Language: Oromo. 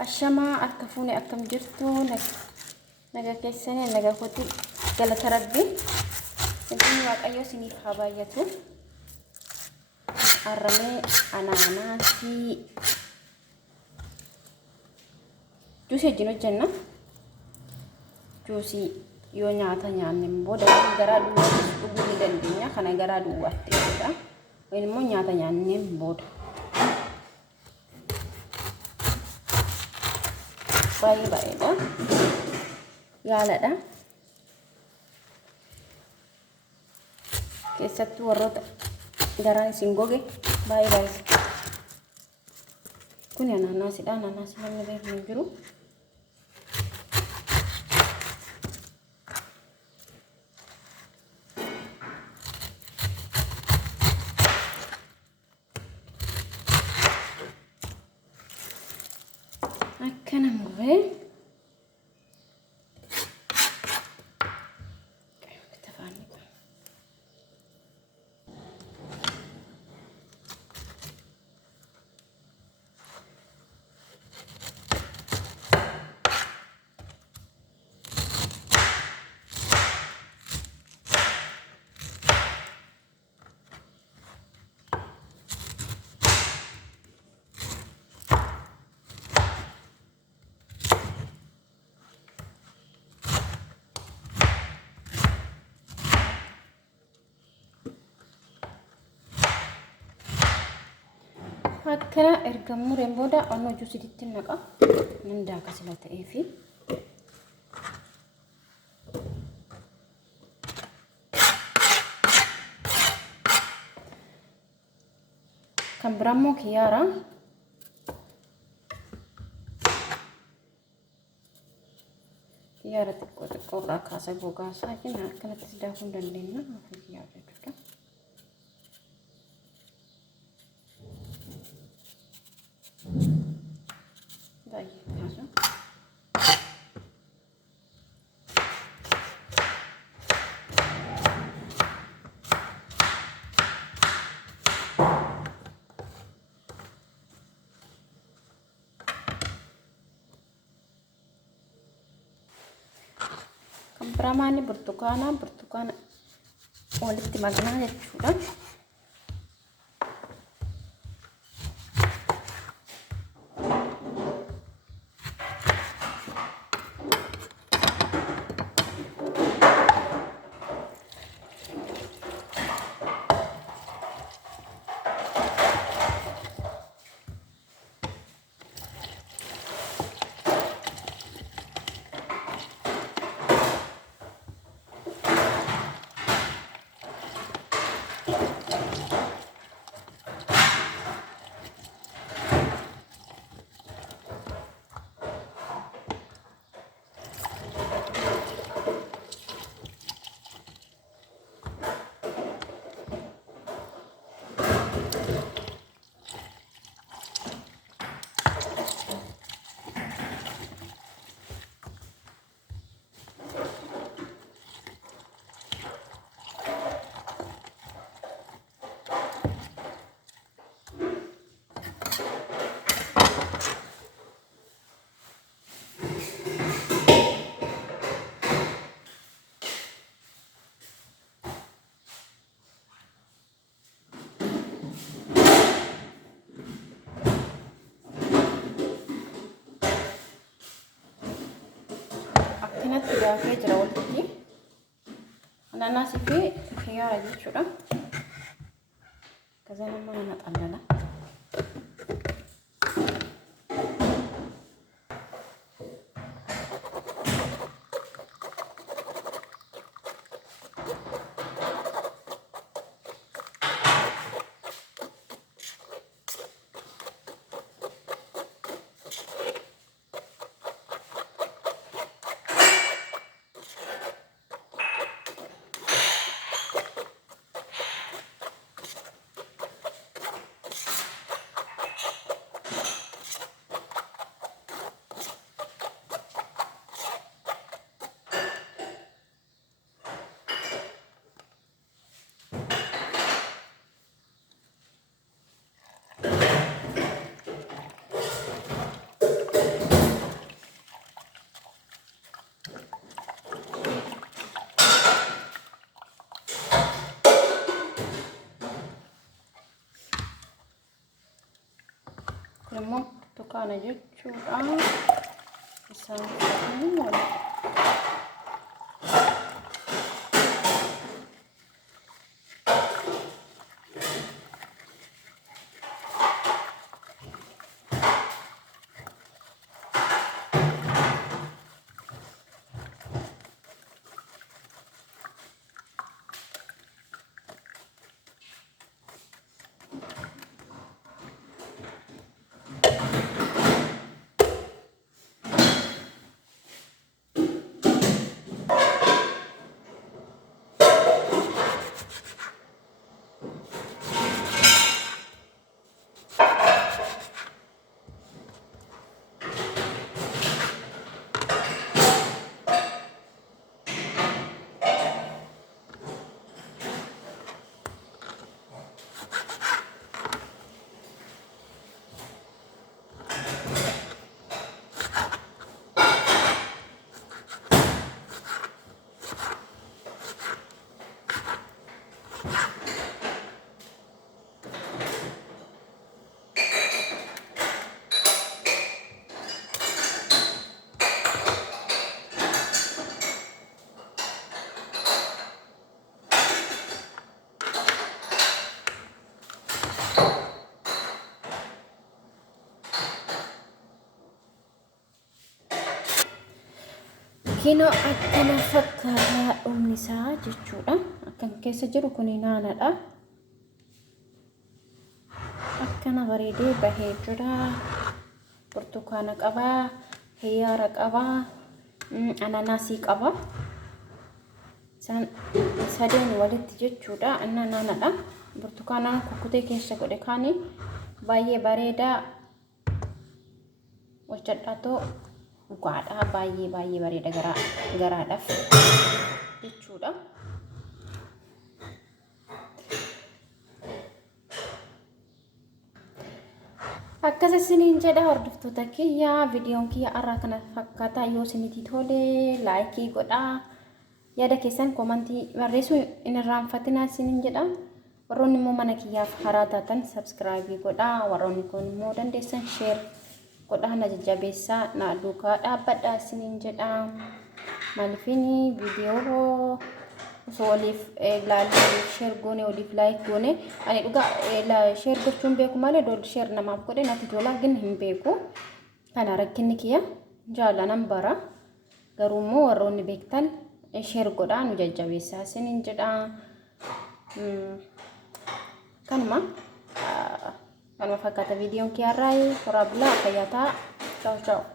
الشمع أركفوني أكم جرتو نجا كيساني نجا كوتي جل تربي سنتين واق أيو سني خبايتو الرمي أناناسي جوسي جنو جنة جوسي yoo nyaata nyaanne booda garaa duwwaatti dhuguu ni dandeenya kana garaa duwwaatti jechuudha wayni immoo nyaata nyaanne booda baay'ee bareeda yaaladha keessattuu warroota garaan isin goge baay'ee bareeda kun anaanaasidha anaanaasii namni beeknu jiru akkana muree akkana erga mureen booda onnoo juusititti naqa mindaa kasila ta'ee fi kan biraammoo kiyyaara xiqqoo xiqqoo irraa kaasa gogaasaa jenna akkanatti daakuu hin dandeenya kiyyaara jechuudha Brahmani burtukaana walitti maknaa jechuudha. Akkanatti daakee jira walitti anaanaasii fi kiyyaara jechuudha. Kaza nama nanaxallala. burtukaana jechuudha. Isaan kun kino akkana fakkaata dhumni isaa jechuudha. Akkan keessa jiru kun naanadha. Akkana bareedee bahee jira. Burtukaana qaba, xiyyaara qaba, ananaasii qaba. Sadeen walitti jechuudha. Inni naanadha. Burtukaanaan kukkutee keessa godhe kaani baay'ee bareeda. Hojjedhatoo dhugaadha. Baay'ee bareeda garaadhaaf jechuudha. Akkasa isiniin jedha hordoftoota kiyya. Viidiyoon kiyya har'a kana fakkaata. Yoo isinitti tole laayikii godhaa. Yaada keessan komantii barreessuu hin irraanfatinaa isiniin jedha. Warroonni immoo mana kiyyaaf haaraa taatan sabskiraayibii godhaa. Warroonni kun immoo dandeessan sheer godhaa na jajjabeessaa na duukaa dhaabbadhaa isiniin jedha. Maaliifini viidiyoo osoo waliif ilaalee sheer goone waliif laayik goone ani dhugaa sheer gochuun beeku malee dool sheer namaaf godhe natti tola ግን hin beeku. Kana rakkinni kiyya jaalanan bara. Garuu immoo warroonni beektan sheer godhaa nu jajjabeessaa isiniin jedha. Kanuma fakkaata viidiyoon kiyya irraa. Horaa bulaa fayyaa ta'aa. Ciao ciao.